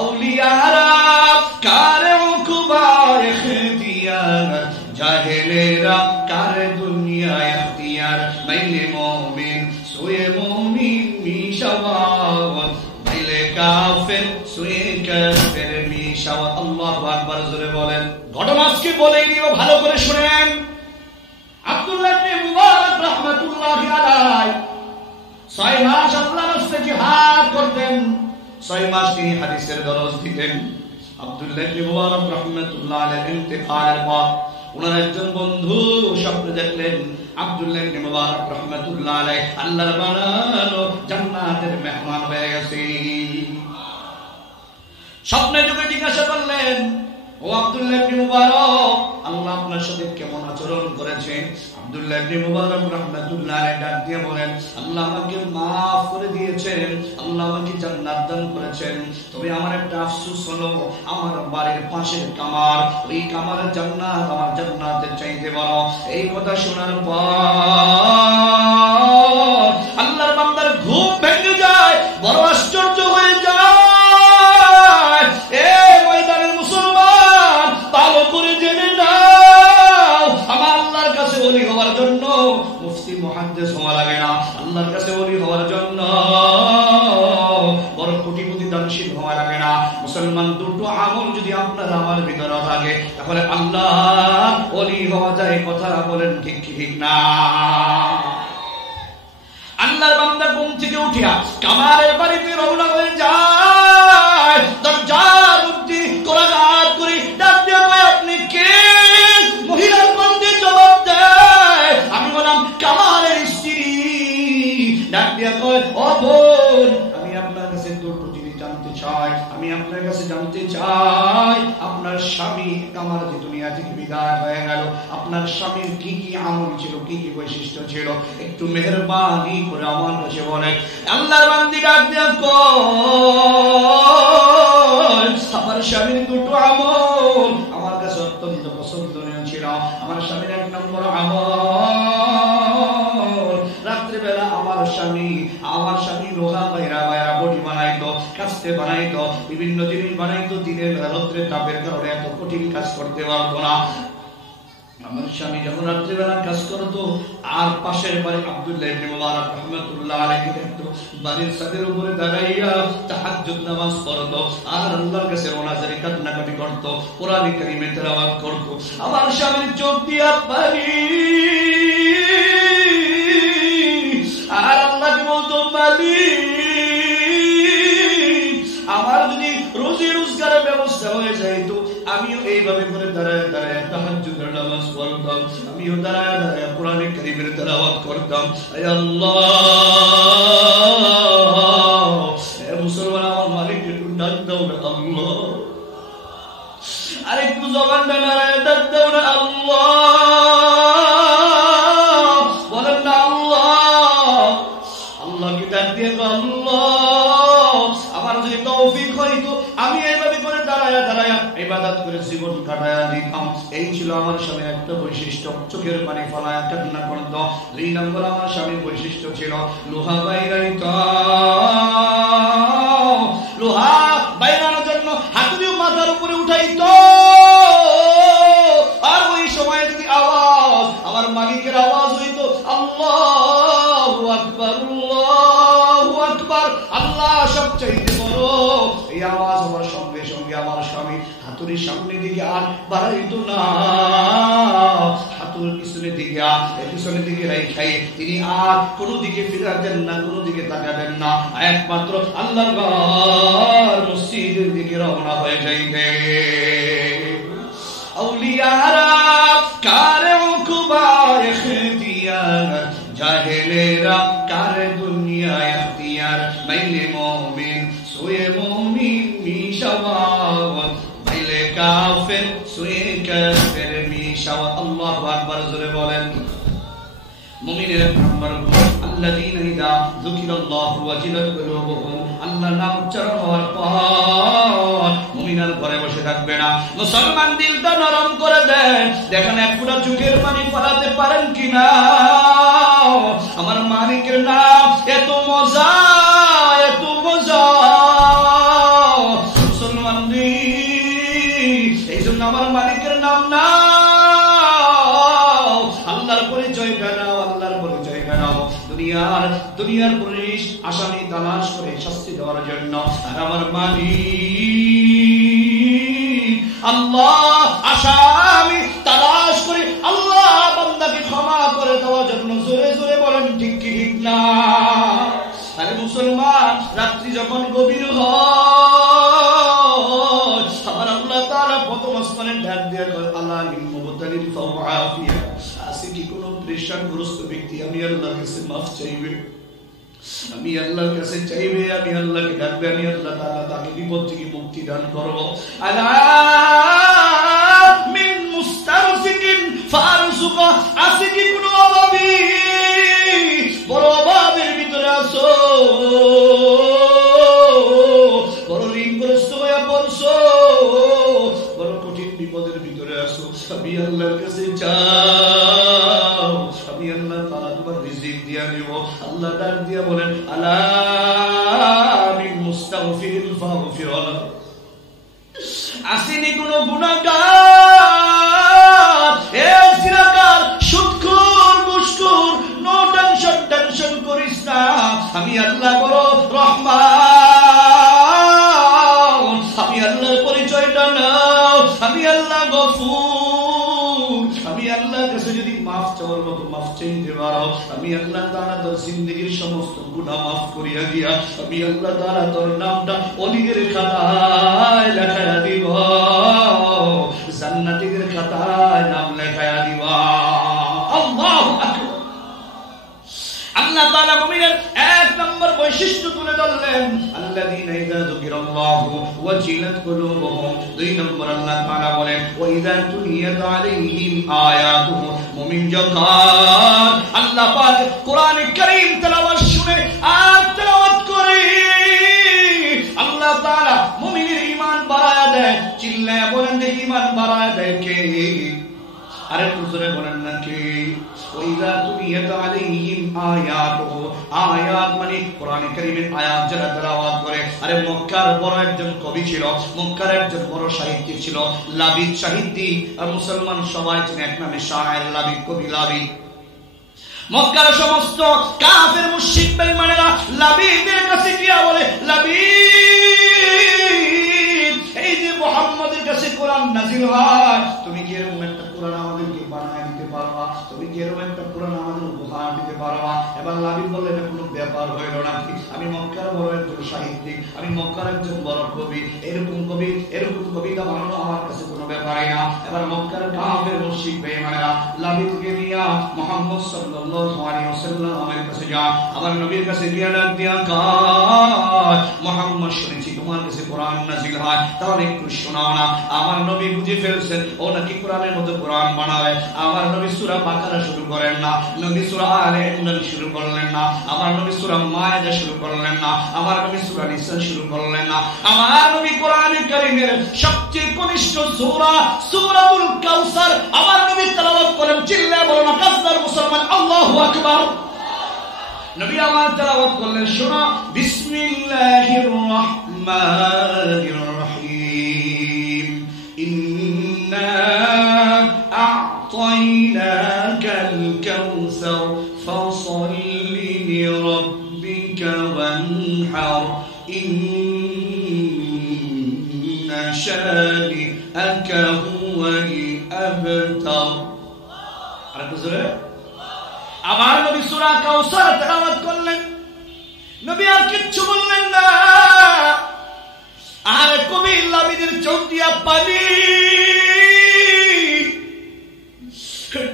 আউলিয়ারা কারে উকুবা ইখতিয়ার, জাহেলেরা কারে দুনিয়া ইখতিয়ার, মাইলে মুমিন সুয়ে মুমিন মিশাওয়াত, মাইলে কাফের সুয়ে কাফের মিশাওয়াত। আল্লাহু আকবার, জোরে বলেন। ঘটনা আজকে বলেই দিব, ভালো করে শুনেন। আব্দুল্লাহ ইবনে মুবারক রাহমাতুল্লাহি আলাইহি 6 মাস আল্লাহর রাস্তায় জিহাদ করতেন, 6 মাস তিনি হাদিসের দরস দিতেন। আব্দুল্লাহ ইবনে মুবারক রাহমাতুল্লাহি আলাইহি ইন্তেকালের পর ওনার একজন বন্ধু স্বপ্নে দেখলেন আব্দুল্লাহ ইবনে মুবারক রাহমাতুল্লাহি আলাইহি আল্লাহর বানানো জান্নাতের মেহমান হয়ে গেছে। স্বপ্নে যুগে জিজ্ঞাসা করলেন, ও আব্দুল্লাহ ইবনে মুবারক, আল্লাহ আপনার সাথে কেমন আচরণ করেছেন? আব্দুল্লাহ ইবনে মুবারক রাহমাতুল্লাহি আলাইহি ডাক দিয়ে বলেন, আল্লাহ আমাকে maaf করে দিয়েছেন, আল্লাহ আমাকে জান্নাত দান করেছেন। তবে আমার একটা আফসোস হলো, আমার বাড়ির পাশের কামার, ওই কামারের জান্নাত আমার জান্নাতের চাইতে বড়। এই কথা শোনার পর আল্লাহর বান্দার ঘুম ভেঙে যায়, বড় আশ্চর্য হয়ে যায়। এই ময়দানের মুসলমান, ভালো করে জেনে নাও, আমার আল্লাহর কাছে ওলি হওয়ার জন্য মুফতি মুহাদ্দিস হওয়া লাগে না। আল্লাহর কাছে ওলি হওয়ার জন্য বড় কোটিপতি দানশীল হওয়া লাগে না। মুসলমান, দুটো আমল যদি আপনার আমার ভিতরে থাকে, তাহলে আল্লাহ ওলি হওয়া যায়। কথা বলেন ঠিক ঠিক না? আল্লাহর বান্দা ঘুম থেকে উঠিয়া কামারের বাড়িতে রওনা হয়ে যায়। দরজার মধ্যে কোলাঘাত করে ডাক দিয়ে কয়, আপনি কে? মহিলার বান্দে জবাব দেয়, আমি বললাম কামারের স্ত্রী। ডাক দিয়ে কয়, ও বোন, আমি আপনার কাছে দুটো জিনিস জানতে চাই। আমি আপনার কাছে জানতে চাই, আপনার স্বামী কামার যে দুনিয়া থেকে বিদায় হয়ে গেল, আপনার স্বামীর কি কি আমল ছিল, কি কি বৈশিষ্ট্য ছিল, একটু মেহেরবানি করে আমার কাছে বলেন। আল্লাহর বান্দি ডাক দিয়ে কয়, আমার স্বামীর দুটো আমল আমার কাছে অত্যন্ত পছন্দনীয় ছিল। আমার স্বামীর 1 নম্বর আমল, রাত্রিবেলা আমার স্বামী লোহা বাইরা বডি বানাইতো, কাস্তে বানাইতো, বিভিন্ন জিনিস বানাইতো। দিনের রৌদ্রের তাপের কারণে এত কঠিন কাজ করতে পারতো না। আমার স্বামী যখন রাত্রিবেলা কাজ করতো, আর পাশের বাড়ি আব্দুল্লাহ ইবনে মুবারক রাহমাতুল্লাহি আলাইহি দেখতো বাড়ির ছাদের উপরে দাঁড়াইয়া তাহাজ্জুদ নামাজ পড়তো, আর আল্লাহর কাছে মোনাজাত কান্নাকাটি করতো, কোরআন কারীমে তেলাওয়াত করতো। আমার স্বামীর চোখ দিয়া পানি, আর আল্লাহকে বলতো, মালিক, আমার যদি রোজি রোজগারের ব্যবস্থা হয়ে যাইতো, আমিও এইভাবে করে দাঁড়ায় দাঁড়ায় তাহাজ্জুদের নামাজ পড়তাম, আমিও দাঁড়ায় দাঁড়ায় কোরআন কারীমের তেলাওয়াত করতাম। হে আল্লাহ, হে মুসলমান, আমার মালিক একটু ডাক দাও না আল্লাহ, আরেকটু জবান দাঁড়ায় ডাক দাও না আল্লাহ, বলেন না আল্লাহ। আল্লাহ কি ডাক দিয়ে, আল্লাহ, আমার যদি তৌফিক হইতো আমি এইভাবে করে দাঁড়ায়া দাঁড়ায়া ইবাদত করে জীবন কাটায়া দিতাম। এই ছিল আমার স্বামীর একটা বৈশিষ্ট্য, চোখের পানি ফলায়া কান্না করত। 2 নম্বর আমার স্বামীর বৈশিষ্ট্য ছিল লোহা বাইরাইতো, লোহা বাইরানোর জন্য হাতুড়ি মাথার উপরে উঠাইতো, আর ওই সময় যদি আওয়াজ, আমার মালিকের আওয়াজ হইতো, আল্লাহু আকবার, আল্লাহু আকবার, আল্লাহ সবচাইতে বড়, এই আওয়াজ আমার সঙ্গে সঙ্গে আমার স্বামী হাতুড়ির সামনে দিকে আর বাড়াইতো না, হাতুড়ির পিছনের দিকে রাখাই তিনি আর কোনো দিকে ফিরাতেন না, কোনো দিকে তাকাতেন না, একমাত্র আল্লাহর ঘর মসজিদের দিকে রওনা হয়ে যাইতেন। আউলিয়ারা কারে উকুবা ইখতিয়ার, জাহেলেরা কারে দুনিয়া ইখতিয়ার, মাইলে মুমিন সুয়ে মুমিন মিশাওয়াত, মাইলে কাফের সুয়ে কাফের মিশাওয়াত। আল্লাহু আকবার, জোরে বলেন। মুমিনের নাম্বার আল্লাযীনা ইযা যুকিরাল্লাহু ওয়াজিলাত কুলুবুহুম, আল্লাহর নাম উচ্চারণ হওয়ার পর মুমিনার ঘরে বসে থাকবে না। মুসলমান দিলটা নরম করে দেন, দেখেন এক ফোঁটা চোখের পানি ফেলাতে পারেন কিনা। আমার মালিকের নাম এত মজা, এত মজা। মুসলমান রে, এই জন্য আমার মালিকের নাম না, আল্লাহর পরিচয় বেনাও, আল্লাহর পরিচয় বেনাও। দুনিয়ার পুলিশ আসামি তালাশ করে শাস্তি দেওয়ার জন্য, আর আমার মালিক আল্লাহ আসামি তালাশ করে আল্লাহ বান্দাকে ক্ষমা করে দেওয়ার জন্য। জোরে জোরে বলেন ঠিক কি ঠিক না? আরে মুসলমান, রাত্রি যখন গভীর হয়, আমার আল্লাহ তাআলা প্রথম আসমানে ডাক দিয়ে কয়, আল্লাহ মিন মুবতালিন ফাওয়াফিয়া, আছে কি কোন প্রেশারগ্রস্ত ব্যক্তি আমি আল্লাহর কাছে মাফ চাইবে, আমি আল্লাহর কাছে চাইবে, আমি আল্লাহকে ডাকবে, আমি আল্লাহ তাআলা তাকে বিপদ থেকে মুক্তি দান করব। আলা মিন মুস্তারসিকিন ফারসুকা, আছে কি কোন অভাবী, বড় অভাবের ভিতরে আছো, বড় ঋণগ্রস্ত হয়ে পড়ছো, বড় কঠিন বিপদের ভিতরে আছো, আমি আল্লাহর কাছে চাও, আমি আল্লাহ তাআলা তোমার রিজিক দিয়া দেব। আল্লাহ ডাক দিয়া বলেন, আলা মিন মুস্তাগফিরিন ফাগফির লাহু, আসেনি কোন গুনাহগার, এক জিনাকার, সুদখোর, ঘুষখোর, নো টেনশন করিস না, আমি আল্লাহ বড় রহমান, আমি আল্লাহর পরিচয়টা নাও, আমি আল্লাহ গফুর, আমি আল্লাহর কাছে যদি মাফ চাওয়ার মতো মাফ চাইতে পারো, আমি আল্লাহ তাআলা তোর জিন্দেগীর সমস্ত গুনাহ মাফ করিয়া দিয়া, আমি আল্লাহ তাআলা তোর নামটা ওলিদের খাতায় লেখায়া দিব, জান্নাতীদের খাতায় নাম লেখায়া দিব। আল্লাহু আকবার। আল্লাহ তাআলা মুমিনের এক নম্বর বৈশিষ্ট্য তুলে ধরলেন, আল্লাযীনা ইযা যুকিরাল্লাহু ওয়াজিলাত কুলুবুহুম। দুই নম্বর আল্লাহ তাআলা বলেন, ওয়া ইযা তুলিয়াত আলাইহিম আয়াতুহু, মুমিন যখন আল্লাহ পাক কোরআনে কারীম তেলাওয়াত শুনে আর তেলাওয়াত করে, আল্লাহ তাআলা মুমিনের ঈমান বাড়ায়া দেয়। চিল্লায়া বলেন দেখি ঈমান বাড়ায়া দেয় কে? আরে জোরে বলেন না কে? ওয়াইযা তুলিয়াত আলাইহিম আয়াতুহু, আয়াত মানে কোরআনে কারীমের আয়াত যারা তেলাওয়াত করে। আরে মক্কার বড় একজন কবি ছিল, মক্কার একজন বড় সাহিত্যিক ছিল, লাবিদ সাহিত্যিক, আর মুসলমান সবাই চিনে এক নামে শায়ের লাবিদ, কবি লাবিদ। মক্কার সমস্ত কাফের মুশরিক বেঈমানেরা লাবিদের কাছে গিয়া বলে, লাবিদ, এই যে মুহাম্মদের কাছে কোরআন নাযিল হয়, তুমি কি এরকম একটা কোরআন আমাদেরকে বানায় দিতে পারবা? তুমি কি এরকম একটা কোরআন আমাদের উপহার দিতে পারবা? এবার লাবিদ বলল, এটা কোনো ব্যাপার হইল নাকি? আমি মক্কার বড় একজন সাহিত্যিক, আমি মক্কার একজন বড় কবি, এরকম কবিতা বানানো আমার কাছে কোনো ব্যাপারই না। এবার মক্কার কাফের মুশরিক বেঈমানেরা লাবিদকে নিয়ে মুহাম্মদ সাল্লাল্লাহু আলাইহি ওয়াসাল্লামের কাছে যায়, আমার নবীর কাছে গিয়ে ডাক দিয়া কয়, মুহাম্মদ শুনেছি তোমার কাছে কোরআন নাযিল হয়, তাহলে একটু শোনাও না। আমার নবী বুঝে ফেলছেন ও নাকি কোরআনের মতো কোরআন বানাবে। আমার নবী সূরা বাকারা শুরু করেন না, নবী সূরা আলে ইমরান শুরু করলেন না, আমার নবী সূরা মায়েদা শুরু করলেন না, আমার নবী সূরা নিসা শুরু করলেন না। আমার নবী কোরআনে কারীমের সবচেয়ে কনিষ্ঠ সূরা সূরাতুল কাউসার আমার নবী তেলাওয়াত করেন। চিল্লায়ে বলো না কাজদার মুসলমান, আল্লাহু আকবার। নবী আমার তেলাওয়াত করলেন, শোনো, বিসমিল্লাহির রহমানির রহিম, ইন্না আ'তাইনাকাল কাউসার ফাসাল্লি লিরাব্বিকা ওয়ানহার, ইন্না শানিআকা হুয়াল আবতার। আর বুঝলে আমার নবী সূরা কাউসার তেলাওয়াত করলেন, নবী আর কিচ্ছু বললেন না। আর কবি লাবিদের চোখ দিয়া পানি,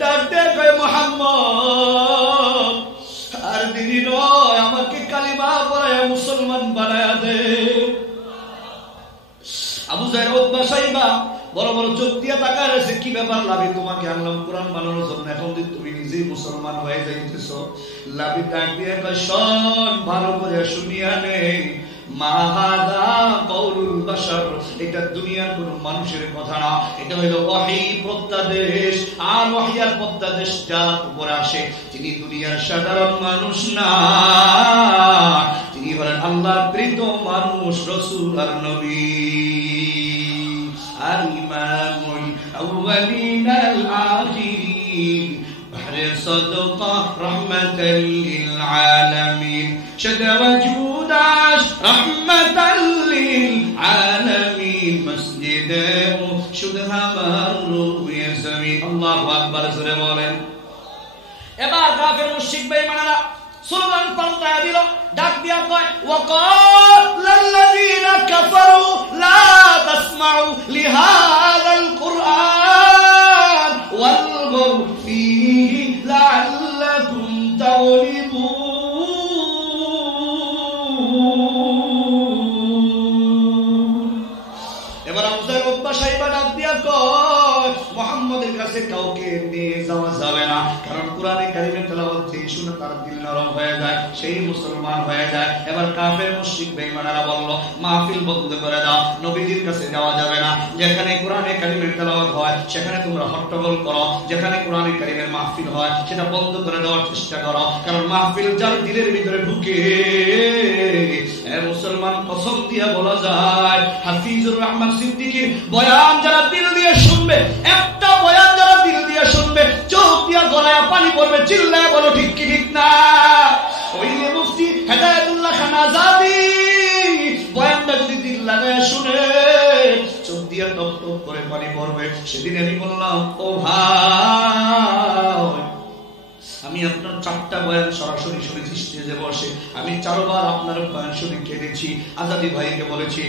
ডাক দেয় মুহাম্মদ, আর দেরি নয়, আমাকে কালিমা পড়ায়া মুসলমান বানায়া দে। আবু জাহেল, উতবা, শাইবা বড় বড় চোখ দিয়া তাকায় রয়েছে, কি ব্যাপার লাবিদ, তোমাকে আনলাম কোরআন বানানোর জন্য, এখন তুমি নিজেই মুসলমান হয়ে যাইতেছ। লাবিদ ডাক দিয়ে কয়, শোন, ভালো করে শুনিয়া নে, মা হাযা কাউলুল বাশার, এটা দুনিয়ার কোন মানুষের কথা না, এটা হলো ওহী প্রত্যাদেশ। আর ওহী আর প্রত্যাদেশ যার উপর আসে, তিনি দুনিয়ার সাধারণ মানুষ না, তিনি হলেন আল্লাহর প্রীত মানুষ, রাসূল আর নবী। الأولين الآخرين بحر صدقة رحمة للعالمين شد وجوداش رحمة للعالمين مسجد شدها مروا يزمين الله أكبر سورة বলেন এবার কাফের মুশরিক বেঈমানরা স্লোগান পাল্টায় দিল ডাক দিয়া কয় ওয়াকাল্লাযীনা কাফারু লা তাসমাউ লিহাযাল কুরআন ওয়ালগু ফীহি লাআল্লাকুম তাগলিবুন এবার আবুজার উতবা সাহেবা ডাক দিয়া কয় মুহাম্মদের কাছে কাউকে নিয়ে যাওয়া যাবে না কারণ কোরআনে কারিমের তেলাওয়াত থেকে শুনে তার দিল নরম হয়ে যায় সেই মুসলমান হয়ে যায় এবার কাফের মুশরিক বেঈমানরা বলল মাহফিল বন্ধ করে দাও নবীজির কাছে যাওয়া যাবে না যেখানে কোরআনে কারিমের তেলাওয়াত হয় সেখানে তোমরা হট্টগোল করো যেখানে কোরআনে কারিমের মাহফিল হয় সেটা বন্ধ করে দেওয়ার চেষ্টা করো কারণ মাহফিল যার দিলের ভিতরে ঢুকে মুসলমান কসম দিয়ে বলা যায় হাফিজুর রহমান সিদ্দিকীর বয়ান যারা দিল দিয়ে শুনবে একটা বয়ান যারা দিল দিয়ে শুনবে চোখ দিয়া গলায় পানি পড়বে চিল্লায় বলো ঠিক কি ঠিক না ওই মুফতি হেদায়েতুল্লাহ খান আজাদি বয়ানটা যদি দিল লাগায় শুনে চোখ দিয়া টপ টপ করে পানি পড়বে সেদিন আমি বললাম ও ভাই আমি আপনার 4টা বয়ান সরাসরি শুনেছি স্টেজে বসে আমি 4বার আপনার বয়ান শুনে কেঁদেছি আজাদি ভাইকে বলেছি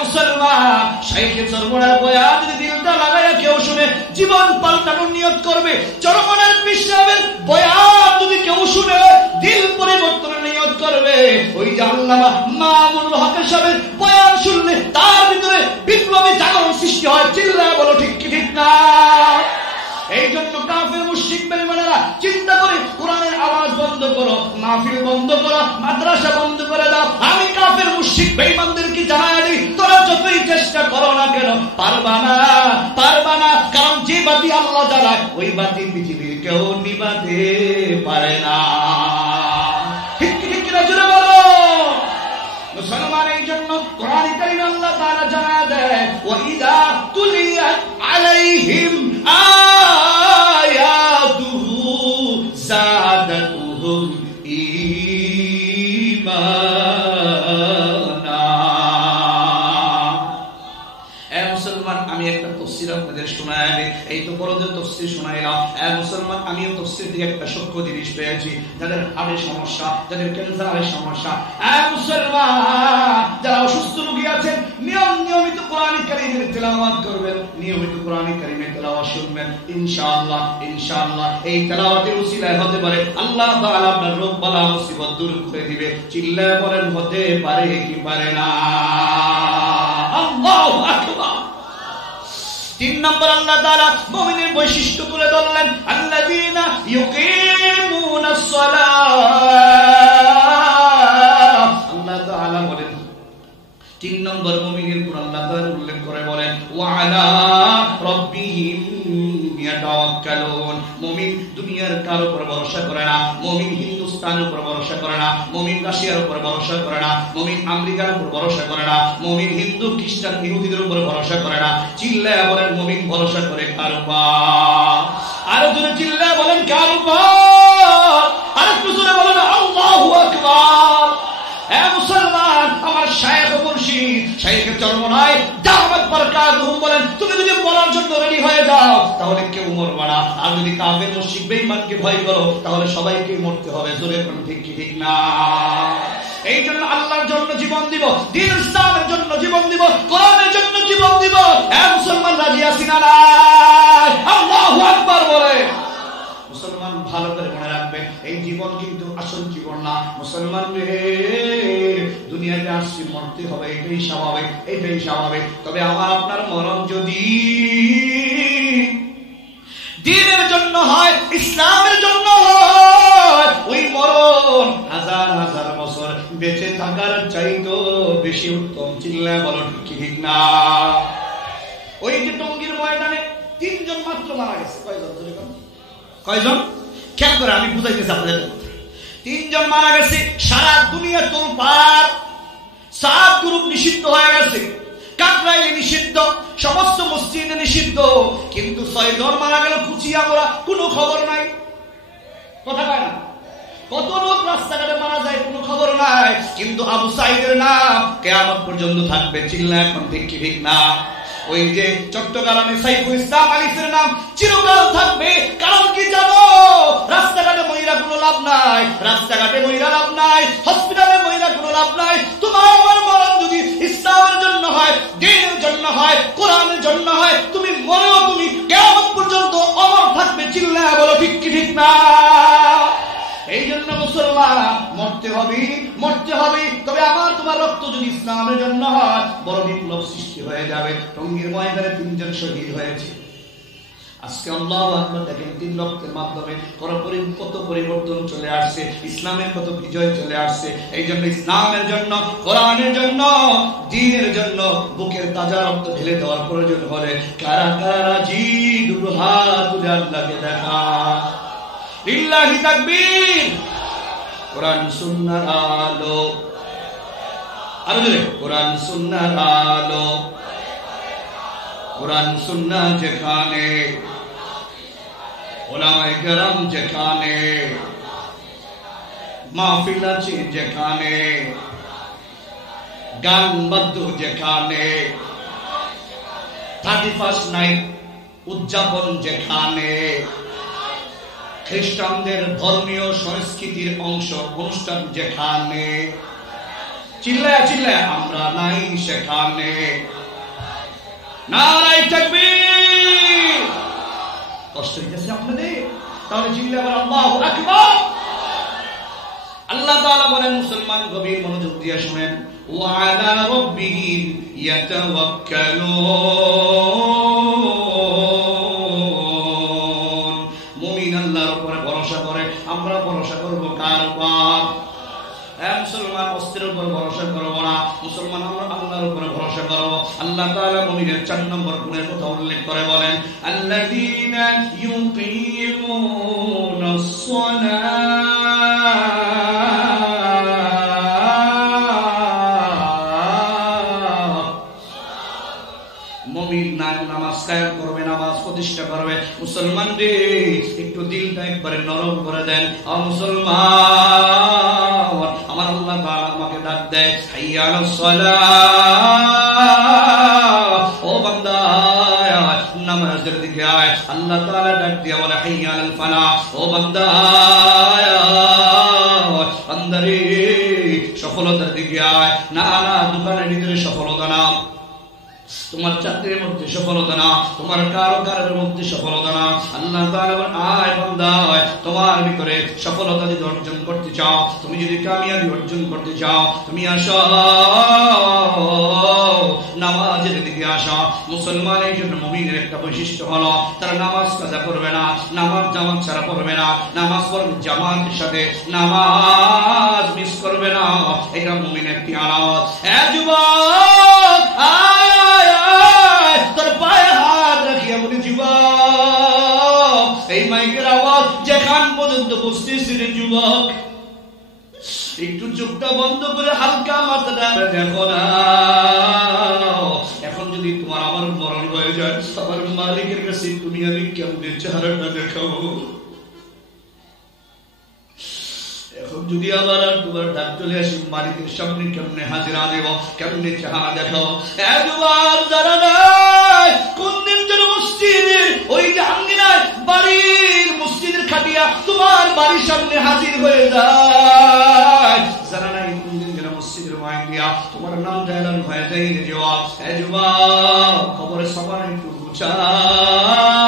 মুসলমান শাইখে চরমনার বয়ান যদি দিলটা লাগায়া কেউ শুনে জীবন পাল্টানোর নিয়ত করবে চরমনার পীর সাহেবের বয়ান যদি কেউ শুনে দিল পরিবর্তনের নিয়ত করবে ওই যে আল্লামা মামুনুল হক সাহেবের বয়ান শুনলে তার ভিতরে বিপ্লবী জাগরণ সৃষ্টি হয় চিল্লায় বলো ঠিক কি ঠিক না এই জন্য কাফের মুশরিক বেঈমানরা চিন্তা করে কোরআনের আওয়াজ বন্ধ করো মাহফিল বন্ধ করো মাদ্রাসা বন্ধ করে দাও আমি কাফের মুশরিক বেঈমানদেরকে জানাই দিই তোরা যতই চেষ্টা করো না কেন পারবা না কারণ যে বাতি আল্লাহ জ্বালায় ওই বাতি পৃথিবীর কেউ নিভাতে পারে না ঠিক ঠিক না জোরে বলো মুসলমান এই জন্য কোরআন কারীমে আল্লাহ তাআলা জানা দেয় ওয়াইদা তুলিয়াত আলাইহিম আয়াতুহু যাদাতুহুম ঈমানা এ মুসলমান আমি একটা তাফসীর আপনাদের শোনাই দিই এই তো বড়দের তাফসীর শোনাইলাম এ মুসলমান আমিও তাফসীর থেকে একটা সূক্ষ্ম জিনিস পেয়েছি যাদের হাড়ের সমস্যা যাদের ক্যান্সারের সমস্যা এ মুসলমান যারা অসুস্থ রোগী আছেন নিয়মিত কোরআন কারীমের তেলাওয়াত করবেন নিয়মিত কোরআন কারীমের তেলাওয়াত শুনবেন ইনশাআল্লাহ এই তেলাওয়াতের উসিলায় হতে পারে আল্লাহ তাআলা আপনার রোগ বালা মুসিবত দূর করে দিবে চিল্লায় বলেন হতে পারে কি পারে না আল্লাহু আকবার 3 নম্বর আল্লাহ তাআলা মুমিনের বৈশিষ্ট্য তুলে ধরলেন আল্লাযীনা ইউকিমুনাস সালাহ আল্লাহ তাআলা বলেন 3 নম্বর মুমিনের গুণ আল্লাহ তাআলা উল্লেখ করে বলেন ওয়া আলা রাব্বিহিম ইয়াতাওয়াক্কালুন মুমিন দুনিয়ার কারো উপর ভরসা করে না মুমিন হিন্দুস্তানের উপর ভরসা করে না মুমিন রাশিয়ার উপর ভরসা করে না মুমিন আমেরিকার উপর ভরসা করে না মুমিন হিন্দু খ্রিস্টান ইহুদিদের উপর ভরসা করে না চিল্লায়া বলেন মুমিন ভরসা করে কার উপর আর জোরে চিল্লায়া বলেন কার উপর আর একটু জোরে বলেন আল্লাহু আকবার এ মুসলমান আমার শায়েখ মুর্শিদ শায়েখ চরমনায় দাওয়াত বরকাতুহু বলেন তুমি যদি মরার জন্য রেডি হয়ে যাও তাহলে কেউ মরবে না আর যদি কাফের মুশরিক বেঈমানকে ভয় করো তাহলে সবাইকে মরতে হবে জোরে কোন ঠিক কি ঠিক না এই জন্য আল্লাহর জন্য জীবন দিব দ্বীন ইসলামের জন্য জীবন দিব কোরআনের জন্য জীবন দিব এ মুসলমান রাজি আছি না আল্লাহু আকবার বলে মুসলমান ভালো করে মনে রাখবে এই জীবন কিন্তু আসল জীবন না মুসলমান রে দুনিয়াতে আসছি মরতে হবে এটাই স্বাভাবিক তবে আমার আপনার মরণ যদি দ্বীনের জন্য হয় ইসলামের জন্য হয় ওই মরণ হাজার হাজার বছর বেঁচে থাকার চাইতো বেশি উত্তম চিল্লায় বলো ঠিক না ওই যে টঙ্গীর ময়দানে 3 জন মাত্র মারা গেছে কয়জন খেয়াল করে আমি বুঝাইতেছি আপনাদের 3 জন মারা গেছে সারা দুনিয়া তোলপাড় 7 গ্রুপ নিষিদ্ধ হয়ে গেছে কাকরাইলে নিষিদ্ধ সমস্ত মসজিদে নিষিদ্ধ, কিন্তু 6 জন মারা গেল কুচিয়া মোড়া, কোনো খবর নাই। কথা কয় না? কত লোক রাস্তাঘাটে মারা যায়, কোনো খবর নাই, কিন্তু আবু সাইদের নাম কিয়ামত পর্যন্ত থাকবে। চিল্লা এখন ঠিক কি ঠিক না? ওই যে চট্টগ্রামে সাইফুল ইসলাম আলিফের নাম চিরকাল থাকবে। কারণ কি জানো? রাস্তাঘাটে মহিলা কোনো লাভ নাই, রাস্তাঘাটে মহিলা লাভ নাই, হসপিটালে মহিলা কোনো লাভ নাই। তোমার আমার মরণ যদি ইসলামের জন্য হয়, দ্বীনের জন্য হয়, কোরআনের জন্য হয়, তুমি মরেও তুমি কিয়ামত পর্যন্ত অমর থাকবে। চিল্লা বলো ঠিক কি ঠিক না? এই জন্য মুসলমান মরতে হবে, মরতে হবে। তবে আমার তোমার রক্ত যদি ইসলামের জন্য হয়, বড় বিপ্লব সৃষ্টি হয়ে যাবে। টঙ্গীর ময়দানে 3 জন শহীদ হয়েছে। আজকে আল্লাহু আকবার, দেখেন 3 রক্তের মাধ্যমে কত পরিবর্তন চলে আসছে, ইসলামের কত বিজয় চলে আসছে। এই জন্য ইসলামের জন্য, কোরআনের জন্য, দ্বীনের জন্য বুকের তাজা রক্ত ঢেলে দেওয়ার প্রয়োজন হলে কারা কারা রাজি? দুটো হাত তুলে আল্লাহকে দেখা। লিল্লাহি তাকবীর। কোরআন সুন্নাহর আলো, আরো জোরে, কোরআন সুন্নাহর আলো। কোরআন সুন্নাহ যেখানে, উলামায়ে কেরাম যেখানে, মাহফিল আছে যেখানে, গান বাদ্য যেখানে, 31st নাইট উদযাপন যেখানে, খ্রিস্টানদের ধর্মীয় সংস্কৃতির অংশ অনুষ্ঠান যেখানে, চিল্লায়া চিল্লায়া আমরা নাই সেখানে। নারায়ে তাকবীর। কষ্ট হইতেছে আপনাদের? তাহলে চিল্লা বলেন আল্লাহু আকবার। আল্লাহ তাআলা বলেন, মুসলমান গভীর মনোযোগ দিয়ে শুনেন, ওয়া আলা রাব্বিহিম ইয়াতাওয়াক্কালুন। মুমিন আল্লাহর উপরে ভরসা করে। আমরা ভরসা করব কার উপর? মুসলমান অস্ত্রের উপর ভরসা করবো না, মুসলমান আমরা আল্লাহর উপরে ভরসা করবো। আল্লাহ তাআলা মুমিনের 4 নম্বর গুণের কথা উল্লেখ করে বলেন, আল্লাযীনা ইউকিমুনাস সালাহ। মুমিন নামাজ কায়েম করবে, নামাজ প্রতিষ্ঠা করবে। মুসলমান রে, একটু দিলটা একবারে নরম করে দেন। মুসলমান, আমার আল্লাহ তাআলা আমাকে ডাক দেয়, হাইয়া আলাস সালাহ। ও বান্দা, নামাজের দিকে আয়। আল্লাহ তাআলা ডাক দিয়ে বলে, হাইয়া আলাল ফালাহ। ও বান্দা, বান্দারে, সফলতার দিকে আয়। না না, দোকানের ভিতরে সফলতা না, তোমার চাকরির মধ্যে সফলতা না, তোমার কারোর মধ্যে সফলতা না। আল্লাহ তাআলা বলেন, আয় বান্দা, তোমার ভিতরে সফলতা যদি অর্জন করতে চাও, তুমি যদি কামিয়াবি অর্জন করতে চাও, তুমি আসো নামাজের দিকে আসো। মুসলমানের জন্য মুমিনের একটা বৈশিষ্ট্য হলো, তারা নামাজ কাজা করবে না, নামাজ জামাত ছাড়া পড়বে না, নামাজ পড়বে জামাতের সাথে, নামাজ মিস করবে না। এটা মুমিনের একটি আলামত। যুবক, তোর পায়ে হাত রাখিয়া বলি, যুবক, এই মাইকের আওয়াজ যেখান পর্যন্ত বসতেছি রে যুবক, একটু চোখটা বন্ধ করে হালকা মাথাটা দেখো না। এখন যদি তোমার আমার মরণ হয়ে যায়, আমার মালিকের কাছে তুমি আমি কেমনে চেহারাটা দেখাবো? এখন যদি আবার আর তোমার ডাক চলে আসি, মালিকের সামনে কেমনে হাজিরা দেব, কেমনে চেহারা দেখাবো? যারা নাই, কোন দিন যেন মসজিদের ওই যে আঙ্গিনায় বাড়ির মসজিদের খাটিয়া তোমার বাড়ির সামনে হাজির হয়ে যায়। যারা নাই, কোন দিন যেন মসজিদের মাইক দিয়া তোমার নামটা এলান হয়ে যায়। যুবক, খবরের সবার একটু গুছাও,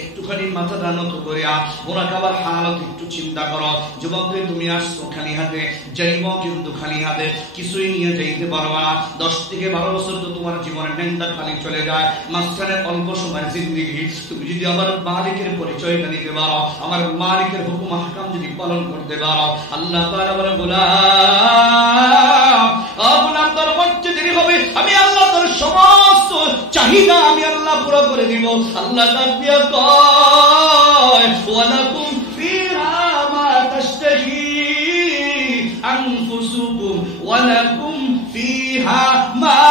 একটুখানি মাথাটা নত করিয়া মুরাকাবার হালত একটু চিন্তা করো। যুবক, তুমি আসছো খালি হাতে, যাইব কিন্তু খালি হাতে, কিছুই নিয়ে যাইতে পারবা না। 10 থেকে 12 বছর তো তোমার জীবনের নেন্দা খালি চলে যায়, মাঝখানে অল্প সময় জিন্দিগি। তুমি যদি আমার মালিকের পরিচয়টা দিতে পারো, আমার মালিকের হুকুম আহকাম যদি পালন করতে পারো, আল্লাহ তাআলা বলে, গোলাম, গোলাম, তোর মরতে দেরি হবে, আমি আল্লাহ তোর সমস্ত চাহিদা আমি আল্লাহ পুরো করে দিব। আল্লাহ ডাক দিয়া কয়, ওয়ালাকুম ফিহা মা তাশতাহি আনফুসুকুম ওয়ালাকুম ফিহা মা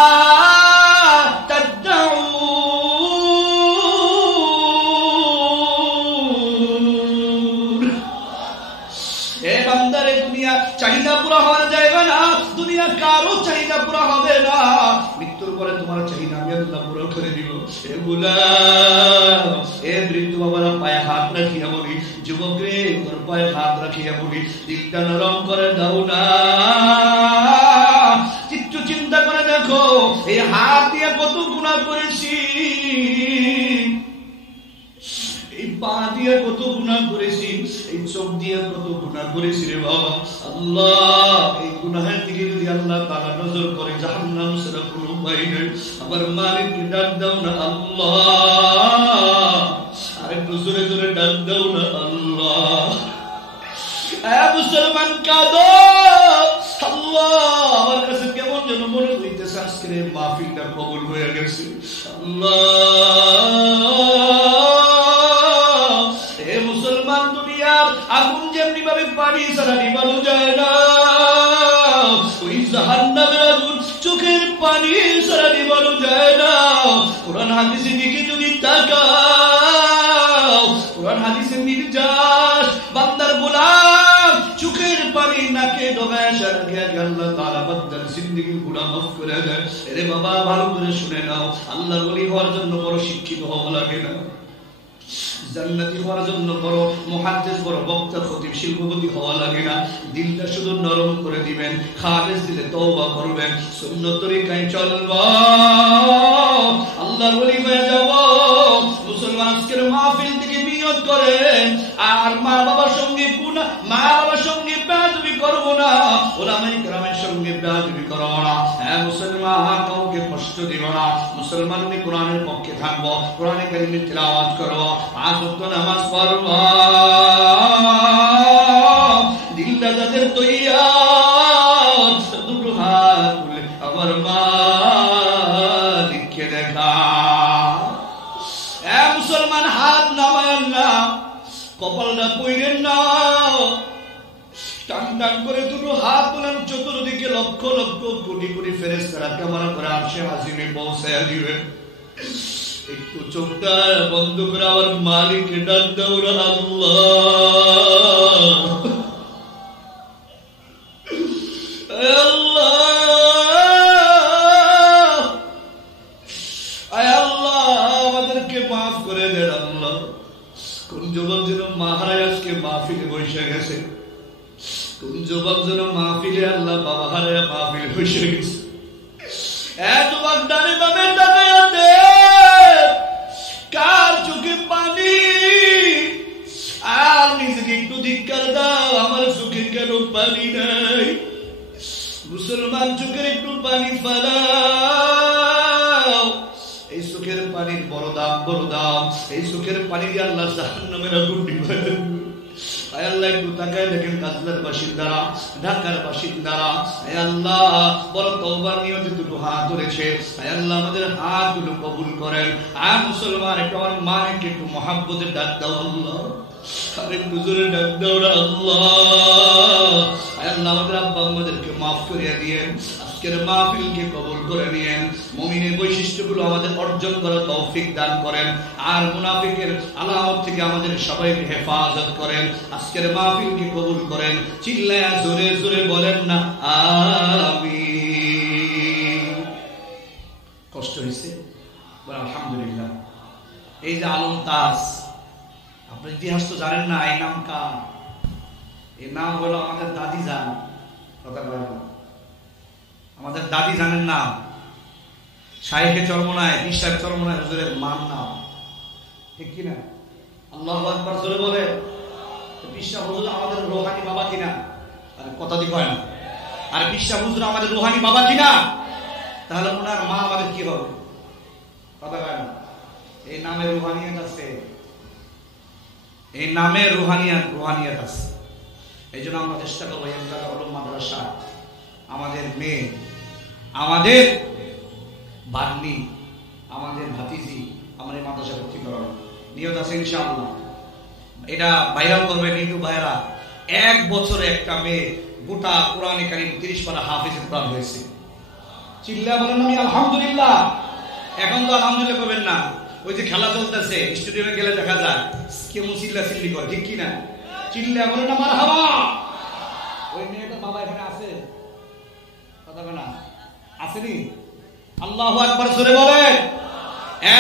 আল্লাহ পুরো করে দিব। এ গোলাম, এ বৃদ্ধ বাবারা পায়ে হাত রাখিয়া বলি, যুবক রে তোর পায়ে হাত রাখিয়া বলি, দিকটা নরম করে দাও না। একটু চিন্তা করে দেখো, এই হাত দিয়ে কত গুনাহ করেছি, এই পা দিয়ে কত গুনাহ করেছি, এই চোখ দিয়ে কত গুনাহ করেছি রে বাবা। আল্লাহ, এই গুনাহের দিকে যদি আল্লাহ তাআলা নজর করে, জাহান্নাম ছাড়া কোনো উপায় নেই। আমার মালিককে ডাক দাও না আল্লাহ, আরেকটু জোরে জোরে ডাক দাও না আল্লাহ। মুসলমান কাঁদো, আল্লাহ আমার কাছে কেমন যেন মনে হইতেছে আজকের এই মাহফিলটা কবুল হয়ে গেছে। আল্লাহ, এ মুসলমান, দুনিয়ার আগুন যেমনি ভাবে পানি ছাড়া নিভানো যায় না, ওই জাহান্নামের আগুন চোখের পানি ছাড়া নিভানো যায় না। কোরআন হাদিসের দিকে যদি তাকাও, কোরআন হাদিসের নির্যাস বান্দার গোলাম চোখের পানি নাকে ডগায় সারগে আল্লাহ তাআলা বান্দার জিন্দেগির গুনাহ মাফ করে দেয়। আরে বাবা, ভালো করে শুনে নাও, আল্লাহর ওলি হওয়ার জন্য বড় শিক্ষিত হওয়া লাগে না, জান্নাতি হওয়ার জন্য বড় মুহাদ্দিস, বড় বক্তা, খতিব, শিল্পপতি হওয়া লাগে না। দিলটা শুধু নরম করে দিবেন, খালেস দিলে তওবা করবেন, সুন্নত তরিকায় চলবা, আল্লাহর ওলি হয়ে যাব। মুসলমান, আজকের মাহফিল থেকে নিয়ত করেন, আর মা বাবার সঙ্গে গুনাহ, মা বাবার সঙ্গে বেয়াদবি করব না, উলামায়ে কেরামের সঙ্গে বেয়াদবি করব না। হ্যাঁ মুসলমান, কাউকে কষ্ট দিব না। মুসলমান, আমি কোরআনের পক্ষে থাকবো, কোরআনে কারীমের তিলাওয়াত করব, পাঁচ ওয়াক্ত নামাজ পড়ব। দিলটা যাদের তৈয়ার, দুটো হাত তুলে আমার মালিককে দেখা। এ মুসলমান, হাত নামায়েন না, কপালটা কইরেন না, টান টান করে দুটো হাত তোলেন, চতুর্দিকে লক্ষ লক্ষ কোটি কোটি ফেরেশতারা কামনা করে আরশে আজিমে পৌঁছায়া দিবে। একটু চোখটা বন্ধ করে আমার মালিককে ডাক দাও না আল্লাহ, আমাদেরকে মাফ করে দেন আল্লাহ। কোন যুবক যেন মাহারাজ আজকে মাহফিলে বসে গেছে, কোন যুবক যেন মাহফিলে আল্লাহ বাবা হারায় মাহফিলে বসে গেছে। এত বাগদানে বামে তাকায়া দে, কার চোখে পানি, আর নিজেকে একটু ধিক্কার দাও, আমার চোখে কেন পানি নাই? মুসলমান, চোখের একটু পানি ফেলাও। এই চোখের পানির বড় দাম, বড় দাম। এই চোখের পানি দিয়ে আল্লাহ জাহান্নামের আগুন নিভাবে। আয় আল্লাহ, একটু তাকায় দেখেন কাজলার বাসিন্দারা, ঢাকার বাসিন্দারা, আয় আল্লাহ বড় তওবার নিয়তে দুটো হাত ধরেছে। আয় আল্লাহ, আমাদের হাতগুলো কবুল করেন। আর মুসলমান, একটু আমার মাকে একটু মহাব্বতের ডাক দাও আল্লাহ, আর একটু জোরে ডাক দাও আল্লাহ। আয় আল্লাহ, আমাদের আব্বা আম্মাদেরকে মাফ করে দিয়েন, আজকের মাহফিলকে কবুল করে নিয়েন, মুমিনের বৈশিষ্ট্যগুলো আমাদের অর্জন করার তৌফিক দান করেন, আর মুনাফিকের আলামত থেকে আমাদের সবাইকে হেফাজত করেন। আজকের মাহফিলকে কবুল করেন, চিল্লায়া জোরে জোরে বলেন না আমিন। কষ্ট হয়েছে? আলহামদুলিল্লাহ। এই যে আলম তাজ, আপনি ইতিহাস তো জানেন না, এই নাম কার? এই নাম হলো আমাদের দাদি জান। কথা বলেন, আমাদের দাদি জানেন না? শাইখে চরমনায়, বিশ্বাস চরমনায় হুজুরের মান নাম, ঠিক কিনা? আল্লাহু আকবার জোরে বলে। বিশ্বাস হুজুর আমাদের রোহানি বাবা কিনা? আর কথা দি কয় না। আর বিশ্বাস হুজুর আমাদের রোহানি বাবা কিনা? তাহলে ওনার মা আমাদের কি হবে? কথা কয় না। এই নামে রুহানিয়াত আছে, এই নামে রুহানিয়াত আছে। এই জন্য আমরা চেষ্টা করবো এমদাদুল উলুম মাদ্রাসা আমাদের মেয়ে, আমাদের ভাগ্নি, আমাদের ভাতিজি আমাদের মাদ্রাসা ভর্তি করানো নিয়ত আছে ইনশাআল্লাহ। এটা ভাইরাল করবেন ইউটিউব ভাইরা। 1 বছরে একটা মেয়ে গোটা কোরআনে কারীম 30 পারা হাফেজ কোরআন হয়েছে। চিল্লা বলেন আমি আলহামদুলিল্লাহ। এখন তো আলহামদুলিল্লাহ করবেন না, ওই যে খেলা চলতেছে স্টেডিয়ামে গেলে দেখা যায় কেমন চিল্লা চিল্লি করে, ঠিক কিনা? চিল্লা বলেন না মারহাবা। ওই মেয়েটার বাবা এখানে আছে, কথা বলে না? আসেনি? আল্লাহু আকবার জোরে বলেন।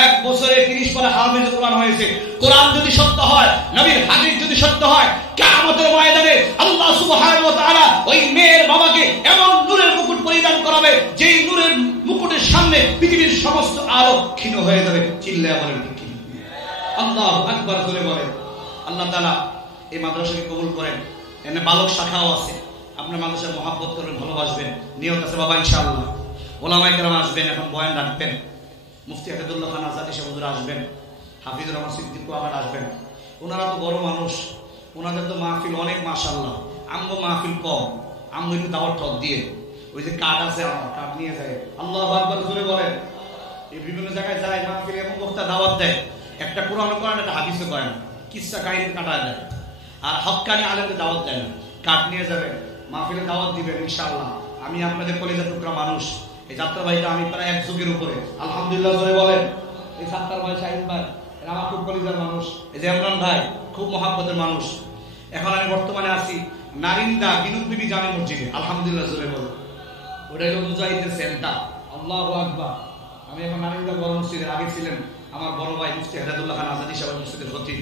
এক বছরে 30 পারা হাফেজ কোরআন হয়েছে। কোরআন যদি সত্য হয়, নবীর হাদিস যদি সত্য হয়, কিয়ামতের ময়দানে আল্লাহ সুবহানাহু ওয়া তাআলা ওই মেয়ের বাবাকে এমন নূরের মুকুট পরিধান করাবে, যেই নূরের মুকুটের সামনে পৃথিবীর সমস্ত আলো ক্ষীণ হয়ে যাবে। চিল্লায়া বলেন ঠিক কি? আল্লাহু আকবার জোরে বলেন। আল্লাহ তাআলা এই মাদ্রাসাকে কবুল করেন। এখানে বালক শাখাও আছে, আপনার মাদ্রাসায় মহব্বত করবেন, ভালোবাসবেন, নিয়ত আছে বাবা ইনশাআল্লাহ। ওলামায়ে কেরাম আসবেন, এখন বয়ান রাখবেন। মুফতি আহমদুল্লাহ খান আজাদ সাহেব হুজুর আসবেন, হাফিজুর রহমান সিদ্দিক আবার আসবেন। ওনারা তো বড় মানুষ, ওনাদের তো মাহফিল অনেক মাশাআল্লাহ। আমগো মাহফিল কম, আমগো একটু দাওয়াত ঠক দিয়ে ওই যে কার্ড আছে, আমার কার্ড নিয়ে যায়। আল্লাহু আকবার জোরে বলেন। এই বিভিন্ন জায়গায় যায় মাহফিলে, এমন বক্তা দাওয়াত দেয়, একটা কোরআন করেন, একটা হাদিসও করেন, কিসসা কাহিনী কাটায় দেয়, আর হক্কানি আলেমদের দাওয়াত দেয় না। কার্ড নিয়ে যাবেন, মাহফিলে দাওয়াত দিবেন ইনশাআল্লাহ। আমি আপনাদের কলেজের টুকরা মানুষ, এই যাত্রাবাড়িটা আমি প্রায় 1 যুগের উপরে, আলহামদুলিল্লাহ জোরে বলেন। এই সাত্তার ভাই, শাহিন ভাই, এরা আমার খুব কলেজের মানুষ। এই যে ইমরান ভাই, খুব মহাব্বতের মানুষ। এখন আমি বর্তমানে আছি নারিন্দা বিনোদ বিবি জামে মসজিদে, আলহামদুলিল্লাহ জোরে বলেন। ওটা হলো মুজাহিদের সেন্টার। আল্লাহু আকবার। আমি এখন নারিন্দা বড় মসজিদের, আগে ছিলেন আমার বড় ভাই মুফতি হেদায়েতুল্লাহ খান আজাদী সাহেব মসজিদের খতিব।